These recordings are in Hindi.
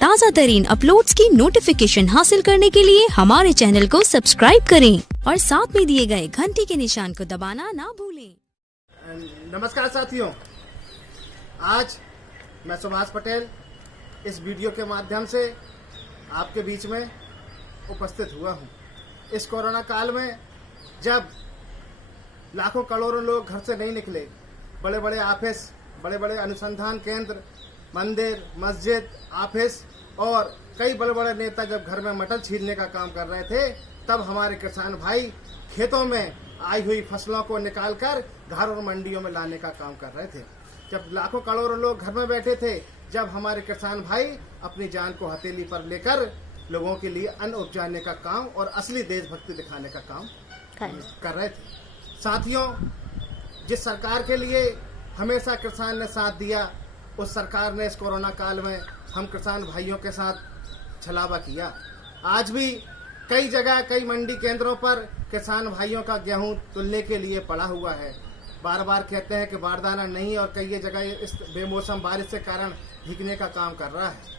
ताज़ा तरीन अपलोड्स की नोटिफिकेशन हासिल करने के लिए हमारे चैनल को सब्सक्राइब करें और साथ में दिए गए घंटी के निशान को दबाना ना भूलें। नमस्कार साथियों, आज मैं सुभाष पटेल इस वीडियो के माध्यम से आपके बीच में उपस्थित हुआ हूं। इस कोरोना काल में जब लाखों करोड़ों लोग घर से नहीं निकले, बड़े बड़े ऑफिस, बड़े बड़े अनुसंधान केंद्र, मंदिर, मस्जिद, ऑफिस और कई बड़े बड़े नेता जब घर में मटर छीलने का काम कर रहे थे, तब हमारे किसान भाई खेतों में आई हुई फसलों को निकालकर घर और मंडियों में लाने का काम कर रहे थे। जब लाखों करोड़ों लोग घर में बैठे थे, जब हमारे किसान भाई अपनी जान को हथेली पर लेकर लोगों के लिए अन्न उपजाने का काम और असली देशभक्ति दिखाने का काम कर रहे थे। साथियों, जिस सरकार के लिए हमेशा किसान ने साथ दिया, उस सरकार ने इस कोरोना काल में हम किसान भाइयों के साथ छलावा किया। आज भी कई जगह, कई मंडी केंद्रों पर किसान भाइयों का गेहूं तुलने के लिए पड़ा हुआ है। बार बार कहते हैं कि बारदाना नहीं, और कई जगह इस बेमौसम बारिश के कारण भीगने का काम कर रहा है।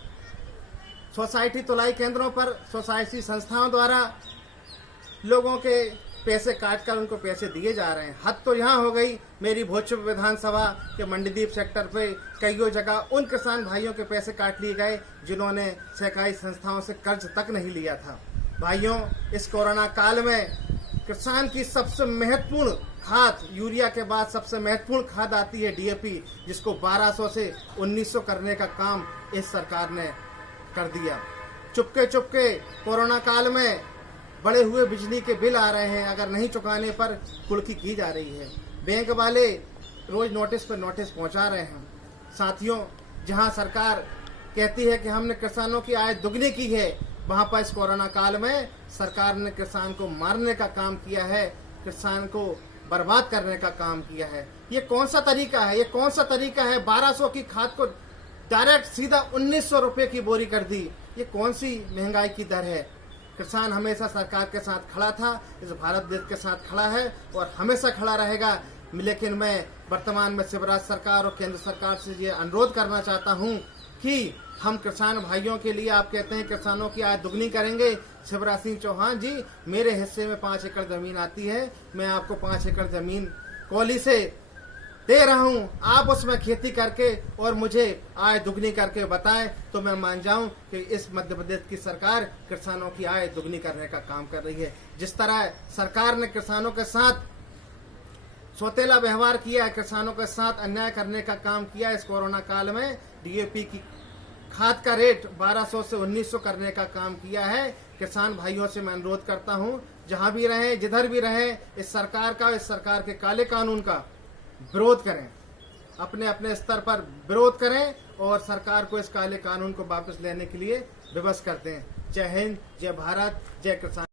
सोसाइटी तुलाई केंद्रों पर सोसाइटी संस्थाओं द्वारा लोगों के पैसे काटकर उनको पैसे दिए जा रहे हैं। हद तो यहाँ हो गई, मेरी भोजपुर विधानसभा के मंडीदीप सेक्टर पे कईयों जगह उन किसान भाइयों के पैसे काट लिए गए जिन्होंने सहकारी संस्थाओं से कर्ज तक नहीं लिया था। भाइयों, इस कोरोना काल में किसान की सबसे महत्वपूर्ण खाद, यूरिया के बाद सबसे महत्वपूर्ण खाद आती है डीएपी, जिसको 1200 से 1900 करने का काम इस सरकार ने कर दिया। चुपके चुपके कोरोना काल में बढ़े हुए बिजली के बिल आ रहे हैं, अगर नहीं चुकाने पर कुर्की की जा रही है। बैंक वाले रोज नोटिस पर नोटिस पहुंचा रहे हैं। साथियों, जहां सरकार कहती है कि हमने किसानों की आय दुगनी की है, वहां पर इस कोरोना काल में सरकार ने किसान को मारने का काम किया है, किसान को बर्बाद करने का काम किया है। ये कौन सा तरीका है? ये कौन सा तरीका है? 1200 की खाद को डायरेक्ट सीधा 1900 रुपए की बोरी कर दी। ये कौन सी महंगाई की दर है? किसान हमेशा सरकार के साथ खड़ा था, इस भारत देश के साथ खड़ा है और हमेशा खड़ा रहेगा। लेकिन मैं वर्तमान में शिवराज सरकार और केंद्र सरकार से ये अनुरोध करना चाहता हूं कि हम किसान भाइयों के लिए, आप कहते हैं किसानों की आय दुगनी करेंगे। शिवराज सिंह चौहान जी, मेरे हिस्से में 5 एकड़ जमीन आती है, मैं आपको 5 एकड़ जमीन कौली से दे रहा हूं, आप उसमें खेती करके और मुझे आय दुगनी करके बताएं, तो मैं मान जाऊं कि इस मध्य प्रदेश की सरकार किसानों की आय दुगनी करने का काम कर रही है। जिस तरह सरकार ने किसानों के साथ सौतेला व्यवहार किया, किसानों के साथ अन्याय करने का काम किया, इस कोरोना काल में डीएपी की खाद का रेट 1200 से 1900 करने का काम किया है। किसान भाइयों से मैं अनुरोध करता हूं, जहां भी रहें, जिधर भी रहें, इस सरकार का, इस सरकार के काले कानून का विरोध करें, अपने अपने स्तर पर विरोध करें और सरकार को इस काले कानून को वापस लेने के लिए विवश करते हैं। जय हिंद, जय भारत, जय किसान।